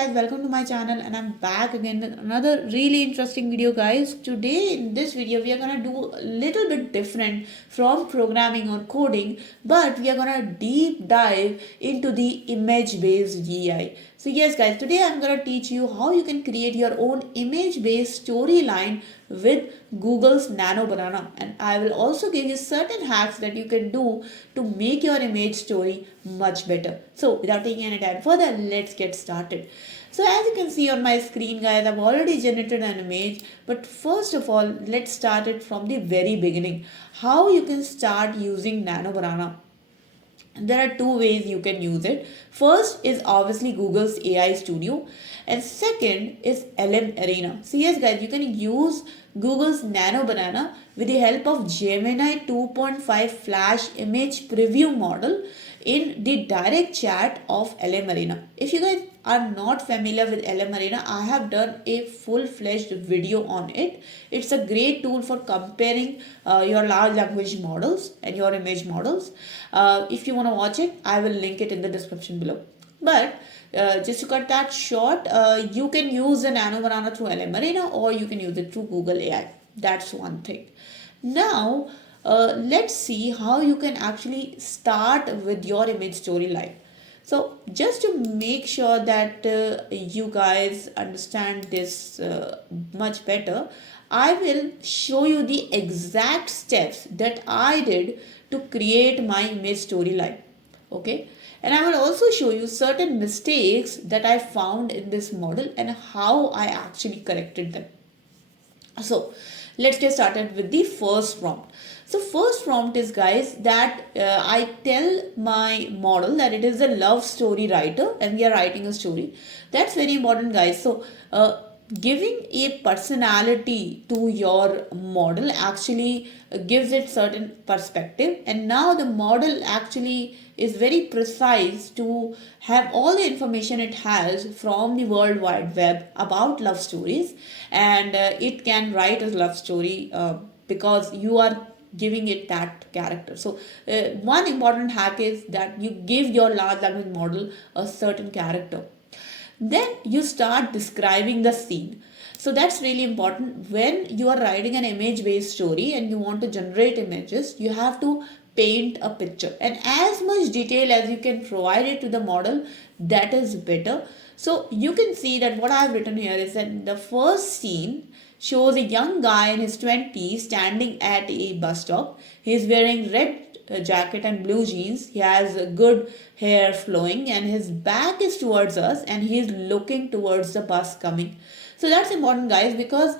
guys, welcome to my channel and I'm back again with another really interesting video guys. Today in this video we are gonna do a little bit different from programming or coding, but we are gonna deep dive into the image based AI. So yes guys, today I'm gonna teach you how you can create your own image based storyline with Google's Nano Banana, and I will also give you certain hacks that you can do to make your image story much better. So without taking any time further, let's get started. So as you can see on my screen guys, I've already generated an image, but first of all let's start it from the very beginning. How you can start using Nano Banana. There are two ways you can use it. First is obviously Google's AI Studio, and second is LMArena. So yes guys, you can use Google's Nano Banana with the help of Gemini 2.5 Flash image preview model in the direct chat of LMArena. If you guys are not familiar with LMArena, I have done a full-fledged video on it. It's a great tool for comparing your large language models and your image models. If you want to watch it, I will link it in the description below. But just to cut that short, you can use the Nano Banana through LMArena or you can use it through Google AI. That's one thing. Now, let's see how you can actually start with your image storyline. So just to make sure that you guys understand this much better, I will show you the exact steps that I did to create my image storyline. Okay, and I will also show you certain mistakes that I found in this model and how I actually corrected them. So let's get started with the first prompt. So first prompt is guys that I tell my model that it is a love story writer and we are writing a story. That's very important guys. So giving a personality to your model actually gives it certain perspective, and now the model actually is very precise to have all the information it has from the World Wide Web about love stories, and it can write a love story because you are giving it that character. So one important hack is that you give your large language model a certain character. Then you start describing the scene. So that's really important. When you are writing an image based story and you want to generate images, you have to paint a picture, and as much detail as you can provide it to the model, that is better. So you can see that what I have written here is that the first scene shows a young guy in his 20s standing at a bus stop. He is wearing red jacket and blue jeans. He has good hair flowing and his back is towards us and he is looking towards the bus coming. So that's important guys, because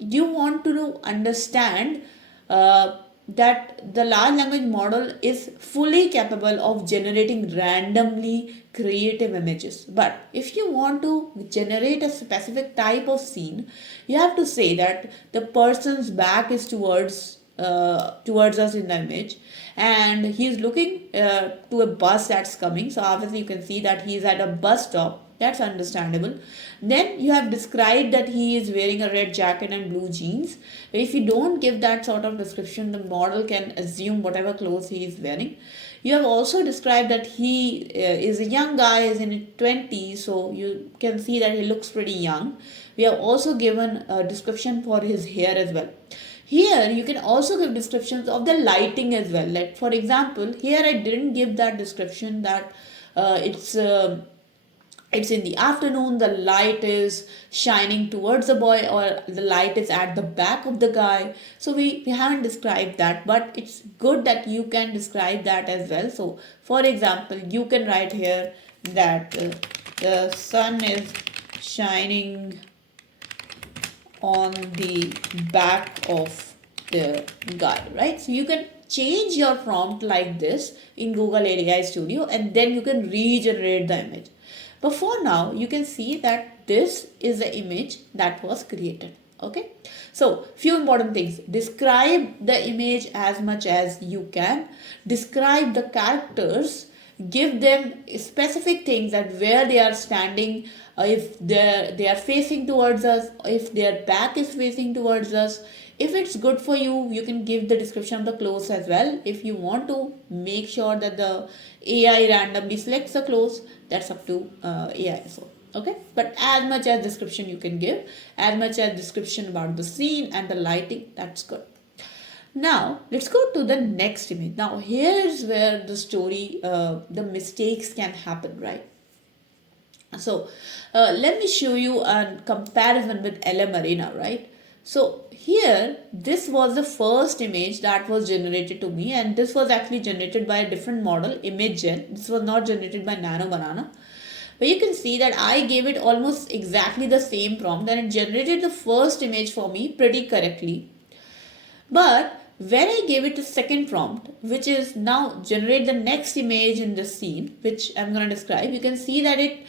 you want to understand that the large language model is fully capable of generating randomly creative images. But if you want to generate a specific type of scene, you have to say that the person's back is towards us in the image and he's looking to a bus that's coming. So obviously you can see that he's at a bus stop. That's understandable. Then you have described that he is wearing a red jacket and blue jeans. If you don't give that sort of description, the model can assume whatever clothes he is wearing. You have also described that he is a young guy, is in his 20s, so you can see that he looks pretty young. We have also given a description for his hair as well. Here you can also give descriptions of the lighting as well. Like for example, here I didn't give that description that it's in the afternoon, the light is shining towards the boy, or the light is at the back of the guy. So we haven't described that, but it's good that you can describe that as well. So for example, you can write here that the sun is shining on the back of the guy, right? So you can change your prompt like this in Google AI Studio and then you can regenerate the image. But for now, you can see that this is the image that was created. Okay. So few important things. Describe the image as much as you can. Describe the characters. Give them specific things that where they are standing, if they are facing towards us, if their back is facing towards us. If it's good for you, you can give the description of the clothes as well. If you want to make sure that the AI randomly selects the clothes, that's up to AI. So Okay, but as much as description you can give, as much as description about the scene and the lighting, that's good. Now let's go to the next image. Now here's where the story, the mistakes can happen, right? So let me show you a comparison with LMArena, right? So here, this was the first image that was generated to me, and this was actually generated by a different model, ImageGen. This was not generated by Nano Banana. But you can see that I gave it almost exactly the same prompt and it generated the first image for me pretty correctly. But when I gave it a second prompt, which is now generate the next image in the scene, which I'm going to describe, you can see that it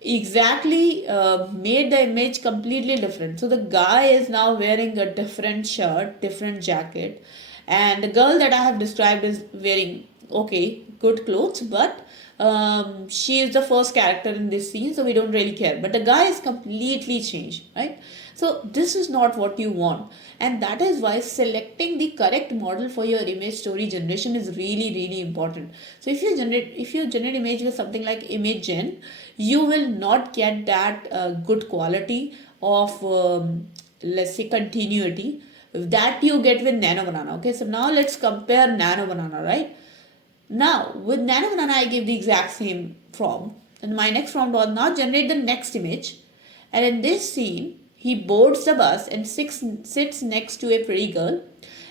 exactly made the image completely different. So the guy is now wearing a different shirt, different jacket, and the girl that I have described is wearing okay, good clothes, but she is the first character in this scene, so we don't really care. But the guy is completely changed, right? So this is not what you want, and that is why selecting the correct model for your image story generation is really important. So if you generate image with something like ImageGen, you will not get that good quality of let's say continuity that you get with Nano Banana. Okay, so now let's compare Nano Banana, right? Now, with Nano Banana, I give the exact same prompt. And my next prompt was now generate the next image. And in this scene, he boards the bus and sits next to a pretty girl.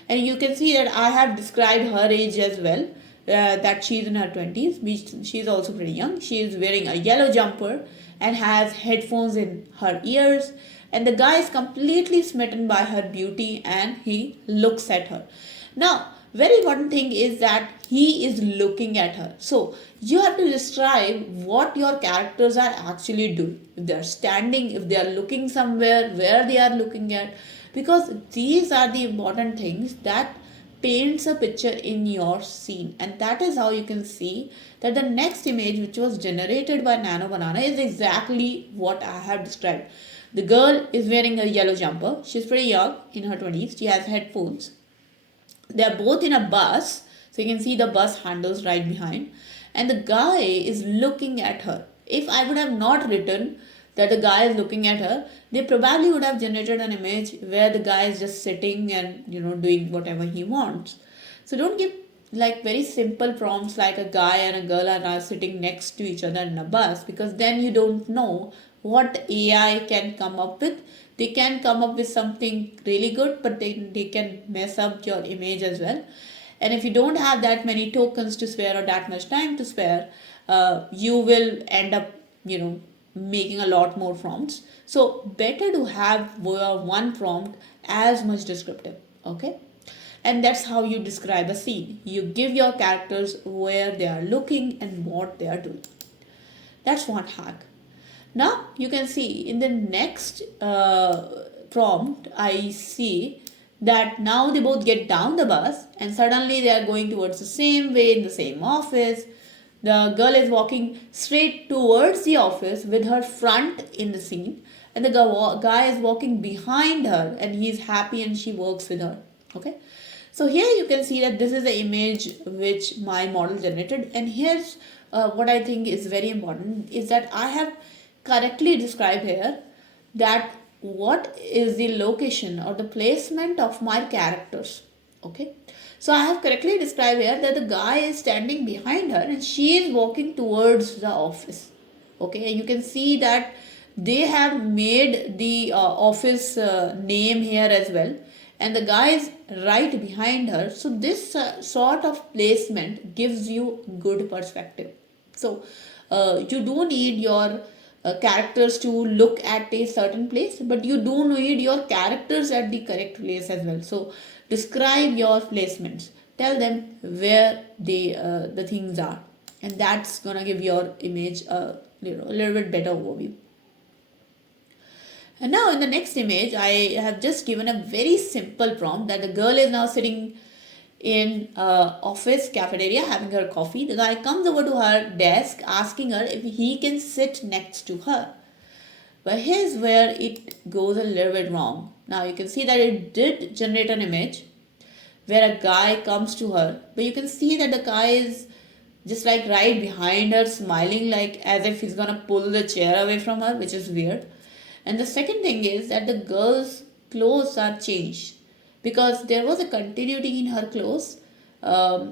And you can see that I have described her age as well, that she's in her 20s. She's also pretty young. She is wearing a yellow jumper and has headphones in her ears. And the guy is completely smitten by her beauty and he looks at her. Now, very important thing is that he is looking at her. So you have to describe what your characters are actually doing. If they are standing, if they are looking somewhere, where they are looking at, because these are the important things that paints a picture in your scene. And that is how you can see that the next image, which was generated by Nano Banana, is exactly what I have described. The girl is wearing a yellow jumper. She's pretty young, in her 20s. She has headphones. They are both in a bus, so you can see the bus handles right behind, and the guy is looking at her. If I would have not written that the guy is looking at her, they probably would have generated an image where the guy is just sitting and doing whatever he wants. So don't give like very simple prompts like a guy and a girl are now sitting next to each other in a bus, because then you don't know what AI can come up with. They can come up with something really good, but they can mess up your image as well. And if you don't have that many tokens to spare or that much time to spare, you will end up, making a lot more prompts. So better to have one prompt as much descriptive, okay? And that's how you describe a scene. You give your characters where they are looking and what they are doing. That's one hack. Now you can see in the next prompt, I see that now they both get down the bus and suddenly they are going towards the same way in the same office. The girl is walking straight towards the office with her front in the scene, and the guy is walking behind her and he's happy and she works with her. Okay. So here you can see that this is the image which my model generated, and here's what I think is very important is that I have correctly described here that what is the location or the placement of my characters. Okay, so I have correctly described here that the guy is standing behind her and she is walking towards the office. Okay, and you can see that they have made the office name here as well, and the guy is right behind her. So this sort of placement gives you good perspective. So you do need your characters to look at a certain place, but you do need your characters at the correct place as well. So describe your placements, tell them where the things are, and that's gonna give your image a little bit better overview. And now in the next image, I have just given a very simple prompt that the girl is now sitting in office cafeteria having her coffee. The guy comes over to her desk asking her if he can sit next to her. But here's where it goes a little bit wrong. Now you can see that it did generate an image where a guy comes to her, but you can see that the guy is just like right behind her, smiling like as if he's gonna pull the chair away from her, which is weird. And the second thing is that the girl's clothes are changed because there was a continuity in her clothes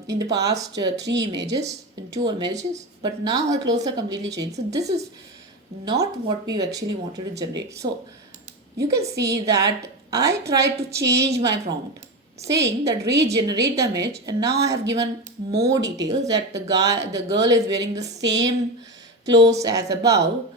in the past three images, in two images, but now her clothes are completely changed. So this is not what we actually wanted to generate. So you can see that I tried to change my prompt saying that regenerate the image, and now I have given more details that the girl is wearing the same clothes as above.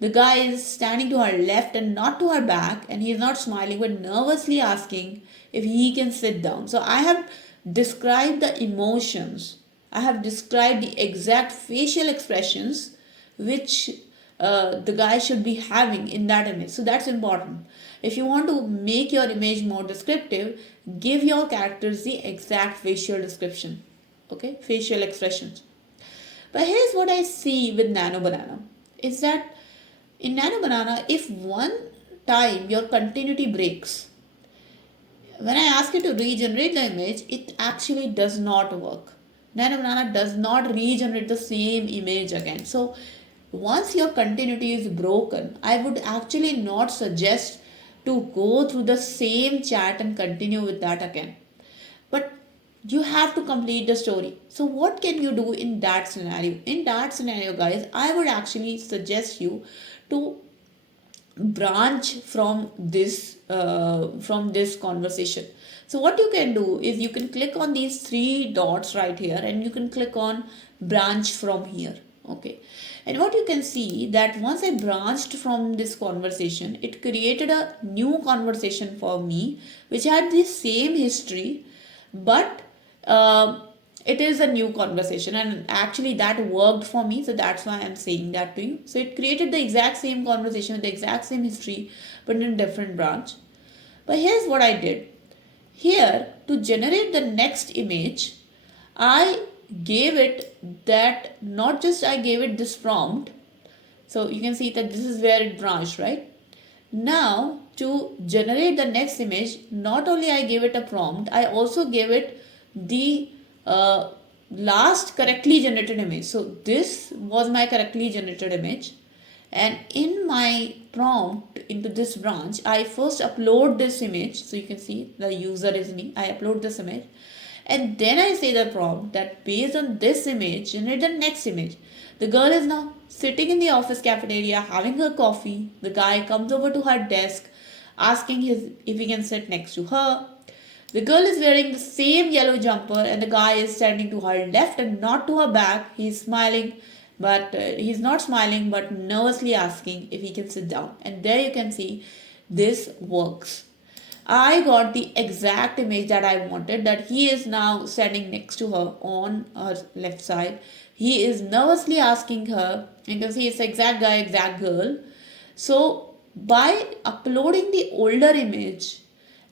The guy is standing to her left and not to her back, and he is not smiling but nervously asking if he can sit down. So I have described the emotions. I have described the exact facial expressions which the guy should be having in that image. So that's important. If you want to make your image more descriptive, give your characters the exact facial description. Okay, facial expressions. But here's what I see with Nano Banana is that in Nano Banana, if one time your continuity breaks, when I ask you to regenerate the image, it actually does not work. Nano Banana does not regenerate the same image again. So once your continuity is broken, I would actually not suggest to go through the same chat and continue with that again. But you have to complete the story. So what can you do in that scenario? In that scenario, guys, I would actually suggest you to branch from this conversation. So what you can do is you can click on these three dots right here and you can click on branch from here. Okay, and what you can see that once I branched from this conversation, it created a new conversation for me which had the same history, but it is a new conversation, and actually that worked for me. So that's why I'm saying that to you. So it created the exact same conversation with the exact same history but in a different branch. But here's what I did. Here, to generate the next image, I gave it that, not just I gave it this prompt. So you can see that this is where it branched, right? Now to generate the next image, not only I gave it a prompt, I also gave it the last correctly generated image. So this was my correctly generated image, and in my prompt into this branch, I first upload this image. So you can see the user is me. I upload this image, and then I say the prompt that based on this image, generate the next image. The girl is now sitting in the office cafeteria having her coffee. The guy comes over to her desk asking if he can sit next to her. The girl is wearing the same yellow jumper and the guy is standing to her left and not to her back. He's smiling, but he's not smiling but nervously asking if he can sit down. And there you can see this works. I got the exact image that I wanted, that he is now standing next to her on her left side. He is nervously asking her. You can see it's exact guy, exact girl. So by uploading the older image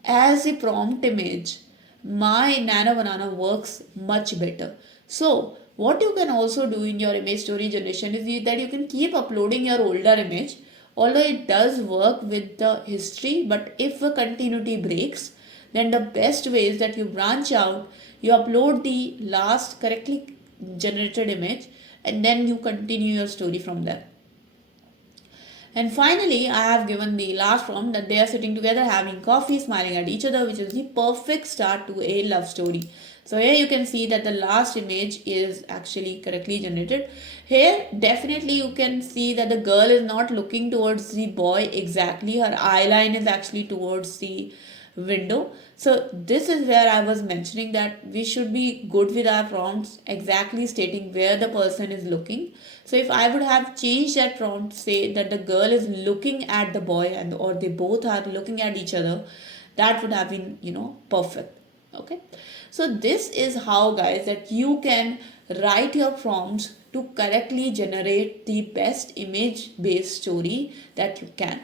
as a prompt image, my Nano Banana works much better. So what you can also do in your image story generation is that you can keep uploading your older image, although it does work with the history. But if a continuity breaks, then the best way is that you branch out, you upload the last correctly generated image, and then you continue your story from there. And finally, I have given the last prompt that they are sitting together having coffee, smiling at each other, which is the perfect start to a love story. So here you can see that the last image is actually correctly generated. Here definitely you can see that the girl is not looking towards the boy exactly. Her eye line is actually towards the window. So this is where I was mentioning that we should be good with our prompts exactly stating where the person is looking. So if I would have changed that prompt, say that the girl is looking at the boy and or they both are looking at each other, that would have been, perfect. Okay, so this is how, guys, that you can write your prompts to correctly generate the best image based story that you can.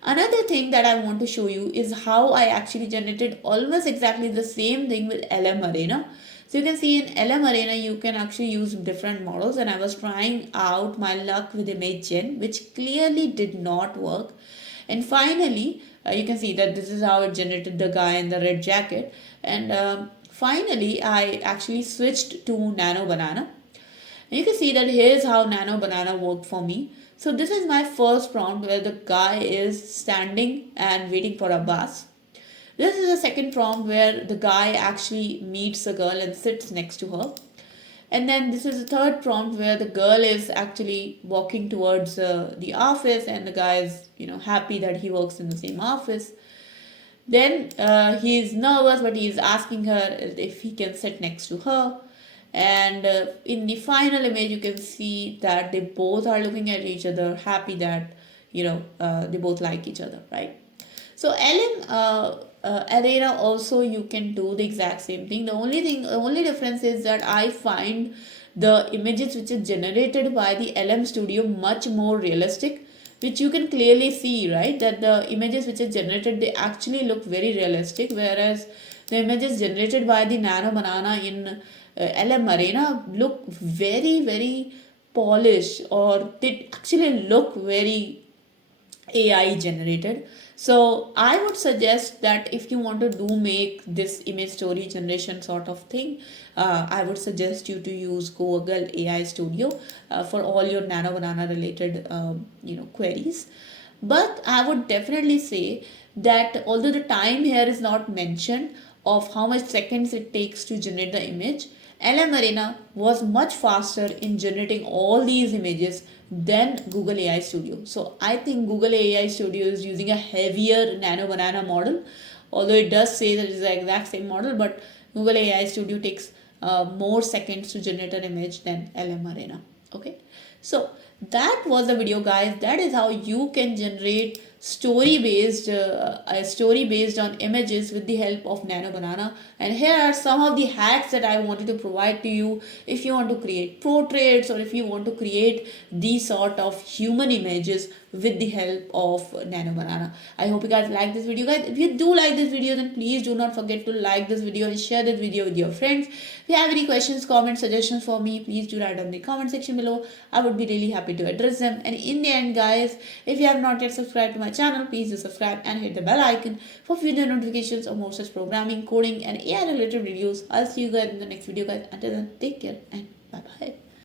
Another thing that I want to show you is how I actually generated almost exactly the same thing with LMArena. So you can see in LMArena you can actually use different models, and I was trying out my luck with image gen, which clearly did not work. And finally you can see that this is how it generated the guy in the red jacket. And finally I actually switched to Nano Banana. And you can see that here's how Nano Banana worked for me. So this is my first prompt where the guy is standing and waiting for a bus. This is the second prompt where the guy actually meets a girl and sits next to her. And then this is the third prompt where the girl is actually walking towards the office, and the guy is, happy that he works in the same office. Then he is nervous, but he is asking her if he can sit next to her. And in the final image, you can see that they both are looking at each other, happy that they both like each other, right? So LMArena also you can do the exact same thing. The only difference is that I find the images which are generated by the LM Studio much more realistic, which you can clearly see, right? That the images which are generated, they actually look very realistic, whereas the images generated by the Nano Banana in LMArena look very, very polished, or they actually look very AI generated. So I would suggest that if you want to make this image story generation sort of thing, I would suggest you to use Google AI Studio for all your Nano Banana related queries. But I would definitely say that although the time here is not mentioned of how much seconds it takes to generate the image, LMArena was much faster in generating all these images than Google AI Studio. So I think Google AI Studio is using a heavier Nano Banana model, although it does say that it's the exact same model, but Google AI Studio takes more seconds to generate an image than LMArena. Okay, so that was the video, guys. That is how you can generate a story based on images with the help of Nano Banana. And here are some of the hacks that I wanted to provide to you if you want to create portraits, or if you want to create these sort of human images with the help of Nano Banana. I hope you guys like this video, guys. If you do like this video, then please do not forget to like this video and share this video with your friends. If you have any questions, comments, suggestions for me, please do write in the comment section below. I would be really happy to address them. And in the end, guys, if you have not yet subscribed to my channel, please do subscribe and hit the bell icon for future notifications of more such programming, coding, and AI related videos. I'll see you guys in the next video, guys. Until then, take care and bye bye.